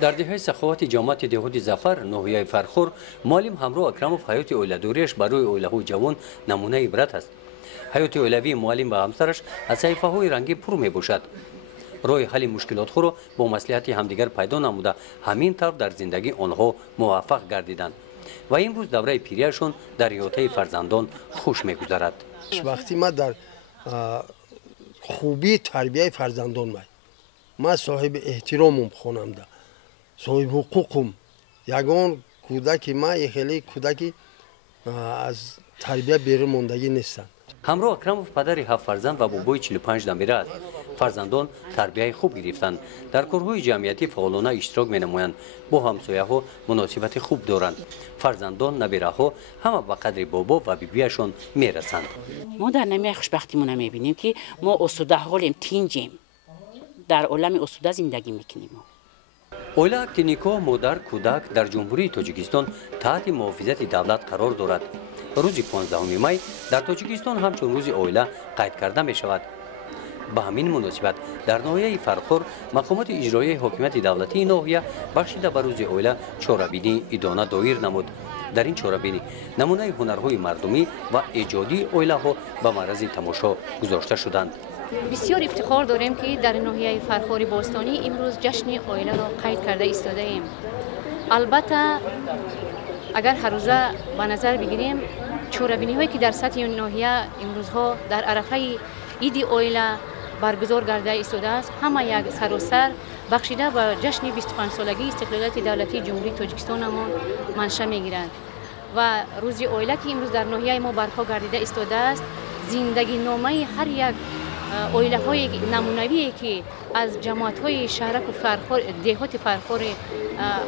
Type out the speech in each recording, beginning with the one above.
در دهه سخاوت جامعه دهود ظفر ناحیه فرخور معلم همراه اکرموف حیات اویله‌داریش برای اویله‌های جوان نمونه عبرت است. حیات اویله‌وی معلم و همسرش از صحیفه‌های رنگی پر می‌باشد. راه حل مشکلات خود را با مصلحت همدیگر پیدا نموده همین طور در زندگی آنها موفق گردیدند و امروز دوره پیریشون در احاطه فرزندان خوش می‌گذرد. وقتی ما در خوبی تربیت فرزندان ما صاحب احترامم خانم صاحب حقوقم یگان کودکی ما خیلی کودکی از تربیت بیرون ماندگی نیستند. همراه اکرموف پدر 7 فرزند و بابای 45 نمیره است. فرزندان تربیت خوب گرفتند. در کارهای جمعیتی فعالانه اشتراک می‌نمایند. با همسایه‌ها مناسبت خوب دارند. فرزندان نبیره‌ها همه به قدر بابا و بیبیشون میرسند. ما در نمیه خوشبختیمون می‌بینیم که ما اسوده حالیم تینجیم. در عالم اسوده زندگی می‌کنیم. اویله اکتینیکو مادر کودک در جمهوری تاجیکستان تحت محافظت دولت قرار دارد. روز 15 می در تاجیکستان همچون روز اویله قید کرده می شود. به همین مناسبت در ناحیه فرخور مقامات اجرایی حکومت دولتی ناحیه بخشیده به روز اویله چاره‌بینی ادانه دایر نمود. در این چاره‌بینی نمونه هنرهای مردمی و ایجادی اویله ها به معرض تماشا گذاشته شدند. بسیار افتخار داریم که در ناحیه فرخور باستانی امروز جشن اویله را قید کرده ایستاده ایم. البته اگر هر روزه به نظر بگیریم چاره‌بینی هایی که در سطح ناحیه امروزها در عرفه عید اویله برگزار گردیده ایستاده است همه یک سر و سر بخشیده به جشن 25 سالگی استقلالیت دولتی جمهوری تاجیکستان ما منشأ میگیرند و روز اویله که امروز در ناحیه ما برپا گردیده ایستاده است زندگی نامه هر یک اویله های نمونوی که از جماعت های شهرک و فرخور دهات فرخور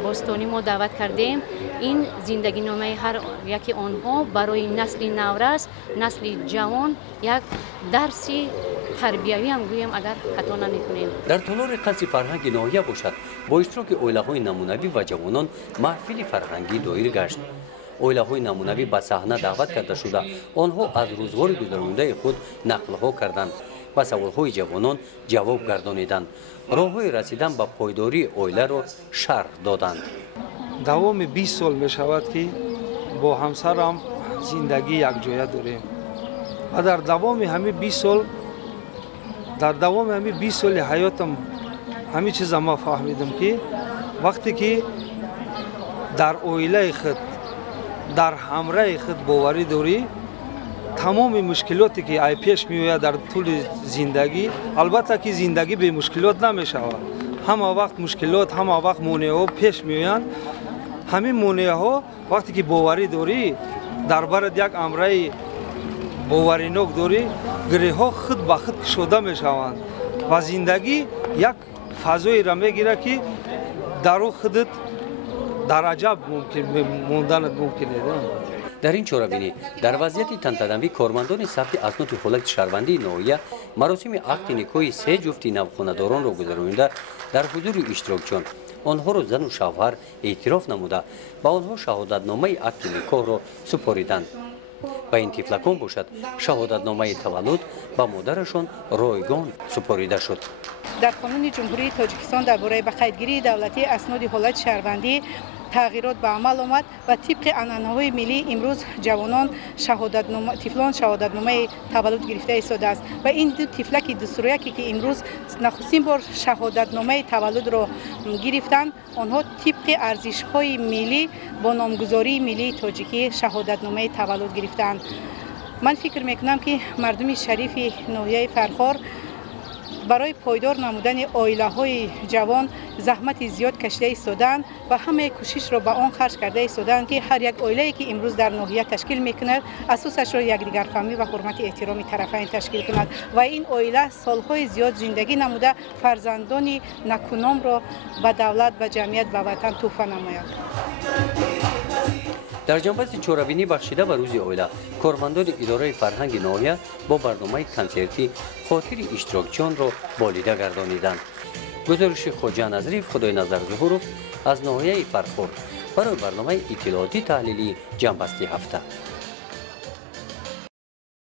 باستانی ما دعوت کردیم این زندگی نامه هر یکی آنها برای نسل نورس نسل جوان یک درسی تربیوی هم گویم اگر خطا نمی‌کنیم. در تالار قصر فرهنگ ناحیه باشد با اشتراک اویله های نمونوی و جوانان محفل فرهنگی دایر گشت. اویله های نمونوی به صحنه دعوت کرده شده آنها از روزگار گذرانده خود نقل ها کردند و سوالهای جوانان جواب گردانیدند. راههای رسیدن به پایداری اویله را شرح دادند. دوام 20 سال می شود که با همسرم زندگی یک جایه داریم و در دوام همین 20 سال حیاتم همین چیز ما فهمیدم که وقتی که در اویله خود در همراه خود باوری داری تمام مشکلاتی که ای پیش میآید در طول زندگی البته که زندگی به مشکلات نمی شود همه وقت مشکلات همه وقت مانع ها پیش میآیند همین مانع ها وقتی که باوری داری در برات یک امر باوریناک داری گره ها خود به خود کشیده می شوند و زندگی یک فضایی را میگیره که در خودت در عجب موندنت ممکنه. در این چاره‌بینی در وضعیت تنتدنی کارمندان ثبت اسناد خلق شهروندی ناحیه مراسم عقد نیکوی 3 جفت نوخانه‌داران را گذرانیده در حضور اشتراکچیان آنها را زن و شوهر اعتراف نموده با آنها شهادتنامه عقد نیکو را سپاریدند. با این طفلکان باشد شهادتنامه تولد با مادرشان رایگان سپاریده شد. در قانون جمهوری تاجیکستان درباره به قیدگیری دولتی اسناد حالت شهروندی تغییرات به عمل آمد و طبق عنعنه‌های ملی امروز جوانان طفلان شهادتنامه تولد گرفته ایستاده است و این دو طفلک دستوریکی که امروز نخستین بار شهادتنامه تولد را گرفتند آنها طبق ارزش‌های ملی با نامگذاری ملی تاجیکی شهادتنامه تولد گرفتند. من فکر میکنم که مردم شریف ناحیه فرخار برای پایدار نمودن اویله های جوان زحمت زیاد کشیده ایستادند و همه کوشش را به آن خرج کرده ایستادند که هر یک اویله که امروز در ناحیه تشکیل میکند اساسش را یکدیگر فهمی و حرمت احترام طرفین تشکیل کند و این اویله سالهای زیاد زندگی نموده فرزندان نکونام را به دولت و جمعیت و وطن تحفه نماید. در جنبش چاره‌بینی بخشیده به روز اویله کارمندان اداره فرهنگ ناحیه با برنامه کنسرتی خاطر اشتراکچیان را بالیده گردانیدند. گزارش خواجه نظریف خدای نظر ظهورов از ناحیه فرخور برای برنامه اطلاعاتی تحلیلی جنبسته هفته.